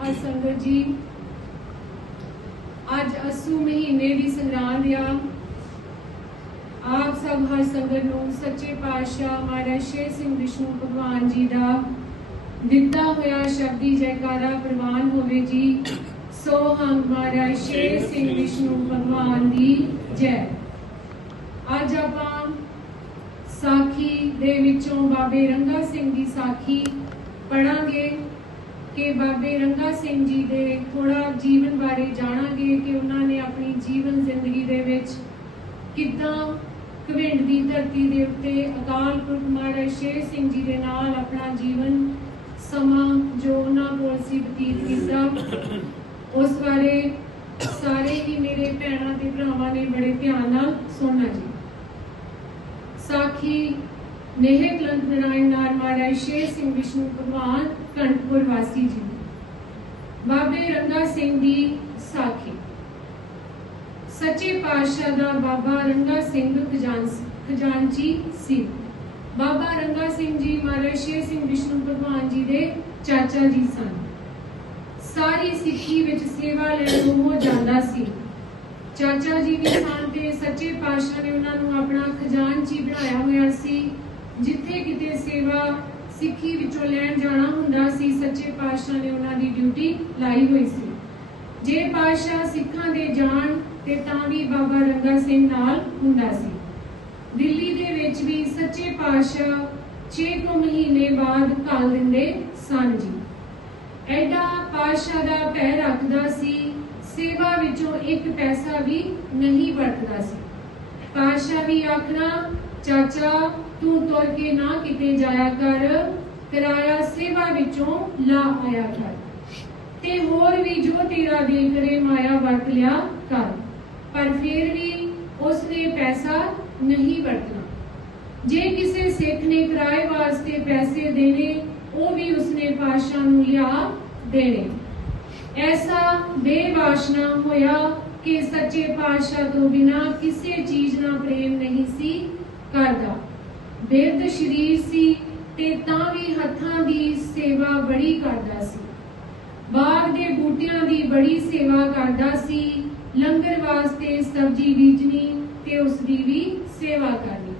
ਹਰ ਸੰਗਤ ਜੀ, ਅੱਜ ਅਸੂ ਮਹੀਨੇ ਦੀ ਸੰਗਰਾਂਦ ਆ। ਆਪ ਸਭ ਹਰ ਸੰਗਤ ਨੂੰ ਸੱਚੇ ਪਾਤਸ਼ਾਹ ਮਹਾਰਾਜ ਸ਼ੇਰ ਸਿੰਘ ਵਿਸ਼ਨੂੰ ਭਗਵਾਨ ਜੀ ਦਾ ਦਿੱਤਾ ਹੋਇਆ ਸ਼ਬਦੀ ਜੈਕਾਰਾ ਪ੍ਰਵਾਨ ਹੋਵੇ ਜੀ। ਸੋ ਹਮ ਮਹਾਰਾਜ ਸ਼ੇਰ ਸਿੰਘ ਵਿਸ਼ਨੂੰ ਭਗਵਾਨ ਦੀ ਜੈ। ਅੱਜ ਆਪਾਂ ਸਾਖੀ ਦੇ ਵਿੱਚੋਂ ਬਾਬੇ ਰੰਗਾ ਸਿੰਘ ਦੀ ਸਾਖੀ ਪੜਾਂਗੇ ਕਿ ਬਾਬੇ ਰੰਗਾ ਸਿੰਘ ਜੀ ਦੇ ਥੋੜਾ ਜੀਵਨ ਬਾਰੇ ਜਾਣਾਂਗੇ ਕਿ ਉਹਨਾਂ ਨੇ ਆਪਣੀ ਜੀਵਨ ਜ਼ਿੰਦਗੀ ਦੇ ਵਿੱਚ ਕਿੱਦਾਂ ਕਵਿੰਡ ਦੀ ਧਰਤੀ ਦੇ ਉੱਤੇ ਅਕਾਲ ਪੁਰਖ ਮਹਾਰਾਜ ਸ਼ੇਰ ਸਿੰਘ ਜੀ ਦੇ ਨਾਲ ਆਪਣਾ ਜੀਵਨ ਸਮਾਂ ਜੋ ਉਹਨਾਂ ਕੋਲ ਸੀ ਬਤੀਤ ਕੀਤਾ। ਉਸ ਬਾਰੇ ਸਾਰੇ ਹੀ ਮੇਰੇ ਭੈਣਾਂ ਤੇ ਭਰਾਵਾਂ ਨੇ ਬੜੇ ਧਿਆਨ ਨਾਲ ਸੁਣਨਾ ਜੀ। ਸਾਖੀ ਨੇਹ ਕਲੰਕ ਨਾਰਾਇਣ ਨਾਰ ਮਹਾਰਾਜ ਸ਼ੇਰ ਸਿੰਘ ਵਿਸ਼ਨੂੰ ਭਗਵਾਨ ਕੰਟਪੁਰ ਵਾਸੀ ਜੀ ਬਾਬੇ ਰੰਗਾ ਸਿੰਘ ਦੀ ਸਾਖੀ ਸੱਚੇ ਪਾਤਸ਼ਾਹ ਦਾ ਬਾਬਾ ਰੰਗਾ ਸਿੰਘ ਖਜ਼ਾਨਚੀ ਸੀ ਬਾਬਾ ਰੰਗਾ ਸਿੰਘ ਜੀ ਮਹਾਰਾਜ ਸ਼ੇਰ ਸਿੰਘ ਵਿਸ਼ਨੂੰ ਭਗਵਾਨ ਜੀ ਦੇ ਚਾਚਾ ਜੀ ਸਨ। ਸਾਰੀ ਸਿੱਖੀ ਵਿੱਚ ਸੇਵਾ ਲੈਣ ਉਹ ਜਾਂਦਾ ਸੀ। ਚਾਚਾ ਜੀ ਵੀ ਸਨ ਤੇ ਸੱਚੇ ਪਾਤਸ਼ਾਹ ਨੇ ਉਹਨਾਂ ਨੂੰ ਆਪਣਾ ਖਜ਼ਾਨਚੀ ਬਣਾਇਆ ਹੋਇਆ ਸੀ। ਜਿੱਥੇ ਕਿਤੇ ਸੇਵਾ ਸਿੱਖੀ ਵਿੱਚੋਂ ਲੈਣ ਜਾਣਾ ਹੁੰਦਾ ਸੀ, ਸੱਚੇ ਪਾਤਸ਼ਾਹ ਨੇ ਉਹਨਾਂ ਦੀ ਡਿਊਟੀ ਲਾਈ ਹੋਈ ਸੀ। ਜੇ ਪਾਤਸ਼ਾਹ ਸਿੱਖਾਂ ਦੇ ਜਾਣ ਤੇ ਤਾਂ ਵੀ ਬਾਬਾ ਰੰਗਾ ਸਿੰਘ ਨਾਲ ਹੁੰਦਾ ਸੀ। ਦਿੱਲੀ ਦੇ ਵਿੱਚ ਵੀ ਸੱਚੇ ਪਾਤਸ਼ਾਹ 6 ਕੁ ਮਹੀਨੇ ਬਾਅਦ ਕਾਲ ਦਿੰਦੇ ਸਨ ਜੀ। ਐਡਾ ਪਾਤਸ਼ਾਹ ਦਾ ਪੈ ਰੱਖਦਾ ਸੀ, ਸੇਵਾ ਵਿੱਚੋਂ ਇੱਕ ਪੈਸਾ ਵੀ ਨਹੀਂ ਵਰਤਦਾ ਸੀ। ਪਾਤਸ਼ਾਹ ਵੀ ਆਖਣਾ, ਚਾਚਾ, ਤੂੰ ਤੁਰ ਕੇ ਨਾ ਕਿਤੇ ਜਾਇਆ ਕਰ, ਕਿਰਾਇਆ ਸੇਵਾ ਵਿੱਚੋਂ ਲਾ ਆਇਆ ਕਰ। ਤੇ ਹੋਰ ਵੀ ਜੋ ਤੇਰਾ ਦਿਲ ਕਰੇ ਮਾਇਆ ਵਰਤ ਲਿਆ ਕਰ। ਪਰ ਫਿਰ ਵੀ ਉਸਨੇ ਪੈਸਾ ਨਹੀਂ ਵਰਤਣਾ। ਜੇ ਕਿਸੇ ਸਿੱਖ ਨੇ ਕਿਰਾਏ ਵਾਸਤੇ ਪੈਸੇ ਦੇਣੇ, ਉਹ ਵੀ ਉਸਨੇ ਪਾਤਸ਼ਾਹ ਨੂੰ ਲਿਆ ਦੇਣੇ। ਐਸਾ ਬੇਵਾਸ਼ਨਾ ਹੋਇਆ ਕਿ ਸੱਚੇ ਪਾਤਸ਼ਾਹ ਤੋਂ ਬਿਨਾ ਕਿਸੇ ਚੀਜ਼ ਨਾਲ ਪ੍ਰੇਮ ਨਹੀਂ ਸੀ ਕਰਦਾ। ਬਿਰਧ ਸ਼ਰੀਰ ਸੀ ਤੇ ਤਾਂ ਵੀ ਹੱਥਾਂ ਦੀ ਸੇਵਾ ਬੜੀ ਕਰਦਾ ਸੀ। ਬਾਗ ਦੇ ਬੂਟਿਆਂ ਦੀ ਬੜੀ ਸੇਵਾ ਕਰਦਾ ਸੀ। ਲੰਗਰ ਵਾਸਤੇ ਸਬਜ਼ੀ ਬੀਜਣੀ ਤੇ ਉਸ ਦੀ ਵੀ ਸੇਵਾ ਕਰਨੀ।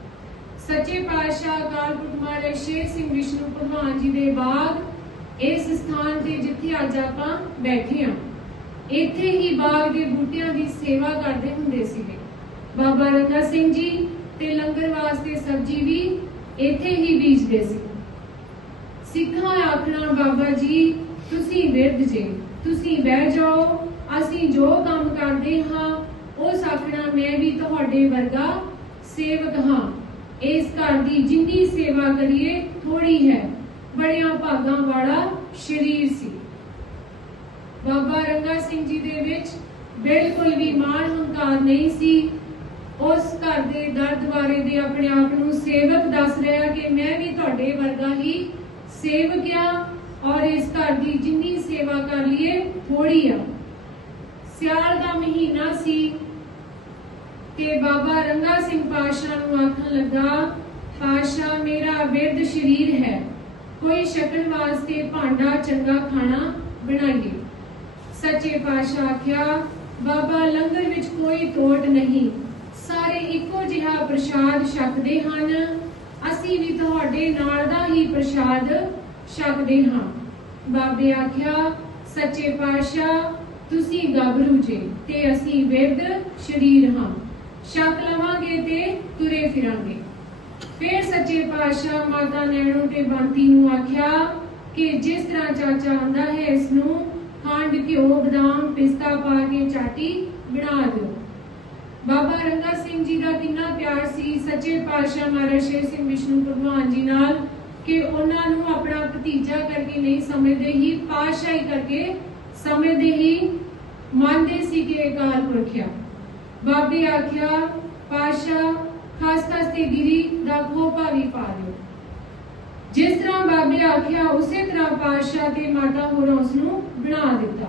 ਸੱਚੇ ਪਾਤਸ਼ਾਹ ਅਕਾਲ ਪੁਰਖ ਮਹਾਰਾਜ ਸ਼ੇਰ ਸਿੰਘ ਵਿਸ਼ਨੂੰ ਭਗਵਾਨ ਜੀ ਦੇ ਬਾਗ ਇਸ ਸਥਾਨ ਤੇ ਜਿੱਥੇ ਅੱਜ ਆਪਾਂ ਬੈਠੇ ਹਾਂ। ਇੱਥੇ ਹੀ ਬਾਗ ਦੇ ਸੇਵਾ ਕਰਦੇ ਹੁੰਦੇ ਸੀਗੇ। ਬਾਬਾ ਰੰਗਾ ਸਿੰਘ ਜੀ ਤੇ ਲੰਗਰ ਵਾਸਤੇ ਸਬਜ਼ੀ ਵੀ ਇੱਥੇ ਹੀ ਬੀਜਦੇ ਸੀ। ਸਿੱਖਾਂ ਆਖਣਾ, ਬਾਬਾ ਜੀ, ਤੁਸੀਂ ਵਿਰਧ ਜੇ, ਤੁਸੀਂ ਬਹਿ ਜਾਓ, ਅਸੀਂ ਜੋ ਕੰਮ ਕਰਦੇ ਹਾਂ, ਉਸ ਆਖਣਾ, ਮੈਂ ਵੀ ਤੁਹਾਡੇ ਵਰਗਾ ਸੇਵਕ ਹਾਂ। ਇਸ ਘਰ ਦੀ ਜਿੰਨੀ ਸੇਵਾ ਕਰੀਏ ਥੋੜੀ ਹੈ। ਬੜਿਆਂ ਭਾਗਾਂ ਵਾਲਾ ਸ਼ਰੀਰ ਸੀ। ਬਾਬਾ ਰੰਗਾ ਸਿੰਘ ਜੀ ਦੇ ਵਿੱਚ ਬਿਲਕੁਲ ਵੀ ਮਾਣ ਹੰਕਾਰ ਨਹੀਂ ਸੀ। ਉਸ ਘਰ ਦੇ ਦਰਦ ਬਾਰੇ ਦੇ ਆਪਣੇ ਆਪ ਨੂੰ ਸੇਵਕ ਦੱਸ ਰਿਹਾ ਕਿ ਮੈਂ ਵੀ ਤੁਹਾਡੇ ਵਰਗਾ ਹੀ ਸੇਵਕ ਆ ਔਰ ਇਸ ਘਰ ਦੀ ਜਿੰਨੀ ਸੇਵਾ ਕਰ ਲਈਏ ਥੋੜੀ ਆ। ਸਿਆਲ ਦਾ ਮਹੀਨਾ ਸੀ ਤੇ ਬਾਬਾ ਰੰਗਾ ਸਿੰਘ ਪਾਸ਼ਾ ਨੂੰ ਆਖਣ ਲੱਗਾ ਪਾਸ਼ਾ ਮੇਰਾ ਬਿਰਧ ਸ਼ਰੀਰ ਹੈ। ਕੋਈ ਸ਼ਕਲ ਵਾਸਤੇ ਭਾਂਡਾ, ਚੰਗਾ ਖਾਣਾ ਬਣਾਈਏ। ਸੱਚੇ ਪਾਸ਼ਾ ਆਖਿਆ ਬਾਬਾ ਲੰਗਰ ਵਿੱਚ ਕੋਈ ਤੋਟ ਨਹੀਂ। ਸਾਰੇ ਇੱਕੋ ਜਿਹਾ ਪ੍ਰਸ਼ਾਦ ਛਕਦੇ ਹਨ। ਅਸੀਂ ਵੀ ਤੁਹਾਡੇ ਨਾਲ ਦਾ ਹੀ ਪ੍ਰਸ਼ਾਦ ਛਕਦੇ ਹਾਂ। ਬਾਬੇ ਆਖਿਆ, ਸੱਚੇ ਪਾਤਸ਼ਾਹ, ਤੁਸੀਂ ਗੱਭਰੂ ਜੇ ਤੇ ਅਸੀਂ ਵਿਰਧ ਸ਼ਰੀਰ ਹਾਂ। ਛਕ ਲਵਾਂਗੇ ਤੇ ਤੁਰੇ ਫਿਰਾਂਗੇ। ਫਿਰ ਸੱਚੇ ਪਾਤਸ਼ਾਹ ਮਾਤਾ ਨੈਣੋ ਤੇ ਬੰਤੀ ਨੂੰ ਆਖਿਆ ਕਿ ਜਿਸ ਤਰ੍ਹਾਂ ਚਾਚਾ ਆਂਦਾ ਹੈ, ਇਸ ਨੂੰ ਖੰਡ, ਘਿਓ, ਬਦਾਮ, ਪਿਸਤਾ ਪਾ ਕੇ ਚਾਟੀ ਬਣਾ ਦਿਓ। ਬਾਬਾ ਰੰਗਾ ਸਿੰਘ ਜੀ ਦਾ ਕਿੰਨਾ ਪਿਆਰ ਸੀ। ਸੱਚੇ ਪਾਤਸ਼ਾਹ ਮਹਾਰਾਜ ਸ਼ੇਰ ਸਿੰਘ ਵਿਸ਼ਨੂੰ ਭਗਵਾਨ ਜੀ ਨਾਲ ਕਿ ਉਹਨਾਂ ਨੂੰ ਆਪਣਾ ਭਤੀਜਾ ਕਰਕੇ ਨਹੀਂ ਸਮਝਦੇ, ਹੀ ਪਾਤਸ਼ਾਹੀ ਕਰਕੇ ਸਮਝਦੇ, ਹੀ ਮੰਨਦੇ ਸੀ ਕਿ ਇਹ ਕਾਰ ਪੁਰਖਿਆ। ਬਾਬੇ ਆਖਿਆ, ਪਾਤਸ਼ਾਹ ਖਾਸ ਖਾਸ ਤੇ ਗਿਰੀ ਦਾ ਖੋਪਾ ਵੀ ਪਾ ਦਿਓ। ਜਿਸ ਤਰ੍ਹਾਂ ਬਾਬੇ ਆਖਿਆ, ਉਸੇ ਤਰ੍ਹਾਂ ਪਾਤਸ਼ਾਹ ਤੇ ਮਾਤਾ ਹੋਰਾਂ ਉਸ ਨੂੰ ਬਣਾ ਦਿੱਤਾ।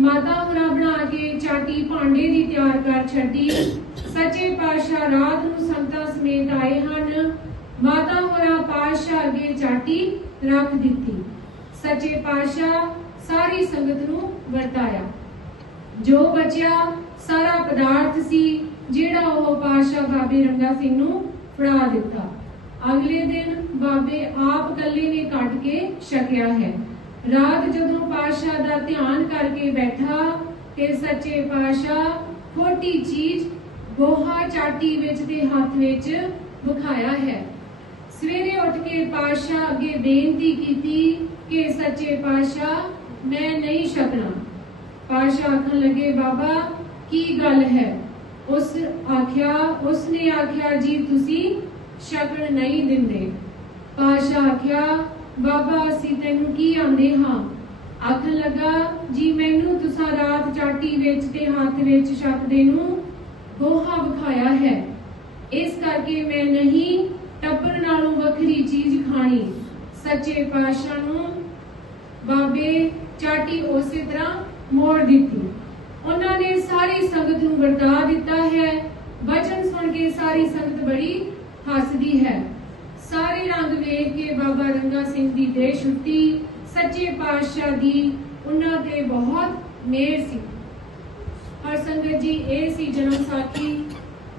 ਮਾਤਾ ਹੋਰਾਂ ਬਣਾ ਕੇ ਚਾਟੀ ਭਾਂਡੇ ਦੀ ਤਿਆਰ ਕਰ ਛੱਡੀ। ਸੱਚੇ ਪਾਤਸ਼ਾਹ ਰਾਤ ਨੂੰ ਸੰਤਾਂ ਸਮੇਤ ਆਏ ਹਨ। ਮਾਤਾ ਹੋਰਾਂ ਪਾਤਸ਼ਾਹ ਅੱਗੇ ਚਾਟੀ ਰੱਖ ਦਿੱਤੀ। ਸੱਚੇ ਪਾਤਸ਼ਾਹ ਸਾਰੀ ਸਾਰੀ ਸੰਗਤ ਨੂੰ ਵਰਤਾਇਆ। ਜੋ ਬਚਿਆ, ਸਾਰਾ ਪਦਾਰਥ ਸੀ, ਜਿਹੜਾ ਉਹ ਪਾਸ਼ਾ ਬਾਬੇ ਰੰਗਾ ਸਿੰਘ ਨੂੰ ਫੜਾ ਦਿੱਤਾ। ਅਗਲੇ ਦਿਨ ਬਾਬੇ ਆਪ ਕੱਲੇ ਨੇ ਕੱਟ ਕੇ ਛਕਿਆ ਹੈ। ਰਾਤ ਜਦੋਂ ਪਾਸ਼ਾ ਦਾ ਧਿਆਨ ਕਰਕੇ ਬੈਠਾ ਕਿ ਸੱਚੇ ਪਾਸ਼ਾ ਖੋਟੀ ਚੀਜ਼ ਗੋਹਾ ਚਾਟੀ ਵਿੱਚ ਤੇ ਹੱਥ ਵਿੱਚ ਵਿਖਾਇਆ ਹੈ। ਸਵੇਰੇ ਉੱਠ ਕੇ ਪਾਸ਼ਾ ਅੱਗੇ ਬੇਨਤੀ ਕੀਤੀ ਕਿ ਸੱਚੇ ਪਾਸ਼ਾ ਮੈਂ ਨਹੀਂ ਛਕਣਾ। ਪਾਸ਼ਾ ਆਖਣ ਲੱਗੇ, ਬਾਬਾ, ਕੀ ਗੱਲ ਹੈ? ਉਸ ਆਖਿਆ, ਉਸਨੇ ਆਖਿਆ, ਜੀ, ਤੁਸੀਂ ਛਕਣ ਨਹੀਂ ਦਿੰਦੇ। ਪਾਸ਼ਾ ਆਖਿਆ, ਬਾਬਾ, ਅਸੀਂ ਤੈਨੂੰ ਕੀ ਆਂਦੇ ਹਾਂ? ਆਖਣ ਲਗਾ? ਜੀ ਮੈਨੂੰ ਤੁਸਾਂ ਰਾਤ ਚਾਟੀ ਵਿੱਚ ਤੇ ਹੱਥ ਵਿੱਚ ਛਕਦੇ ਨੂੰ ਗੋਹਾ ਵਿਖਾਇਆ ਹੈ। ਇਸ ਕਰਕੇ ਮੈਂ ਨਹੀਂ ਟੱਬਰ ਨਾਲੋਂ ਵੱਖਰੀ ਚੀਜ਼ ਖਾਣੀ। ਸੱਚੇ ਪਾਤਸ਼ਾਹ ਨੂੰ ਬਾਬੇ ਚਾਟੀ ਉਸੇ ਤਰ੍ਹਾਂ ਮੋੜ ਦਿੱਤੀ। ਉਹਨਾਂ ਨੇ ਸਾਰੀ ਸੰਗਤ ਨੂੰ ਵਰਤਾ ਦਿੱਤਾ ਹੈ। ਬਚਨ ਸੁਣ ਕੇ ਸਾਰੀ ਸੰਗਤ ਬੜੀ ਹੱਸਦੀ ਹੈ। ਸਾਰੇ ਰੰਗ ਵੇਖ ਕੇ ਬਾਬਾ ਰੰਗਾ ਸਿੰਘ ਦੀ ਦੇ ਛੁੱਟੀ। ਸੱਚੇ ਪਾਤਸ਼ਾਹ ਦੀ ਉਹਨਾਂ ਤੇ ਬਹੁਤ ਮਿਹਰ ਸੀ। ਹਰ ਸੰਗਤ ਜੀ, ਇਹ ਸੀ ਜਨਮ ਸਾਥੀ।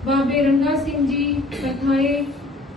ਬਾਬੇ ਰੰਗਾ ਸਿੰਘ ਜੀ ਕਥਾਏ